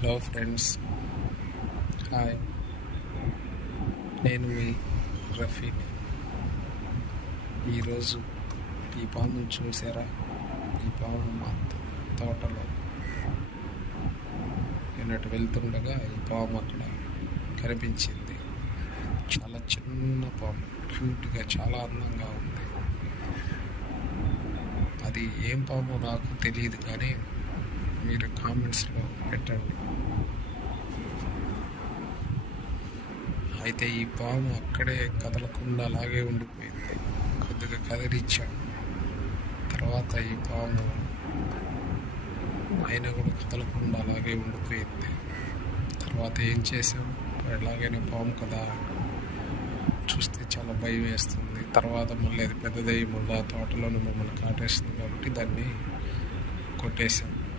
Hello friends, hi. నేను మీ రఫీని. ఈరోజు ఈ పామును చూసారా? ఈ పాము మా తోటలో నిన్నటి వెళ్తుండగా ఈ పాము అక్కడ కనిపించింది. చాలా చిన్న పాము, క్యూట్గా, చాలా అందంగా ఉంది. అది ఏం పాము నాకు తెలియదు, కానీ మీరు కామెంట్స్లో పెట్టండి. అయితే ఈ పాము అక్కడే కదలకుండా అలాగే ఉండిపోయింది. కొద్దిగా కదిలిచ్చాము. తర్వాత ఈ పాము అయినా కూడా కదలకుండా అలాగే ఉండిపోయింది. తర్వాత ఏం చేసాం, ఎలాగైనా పాము కదా, చూస్తే చాలా భయం వేస్తుంది. తర్వాత మళ్ళీ అది పెద్దదయ్యి మళ్ళీ తోటలోనే మమ్మల్ని కాటేస్తుంది కాబట్టి దాన్ని కొట్టేసాం.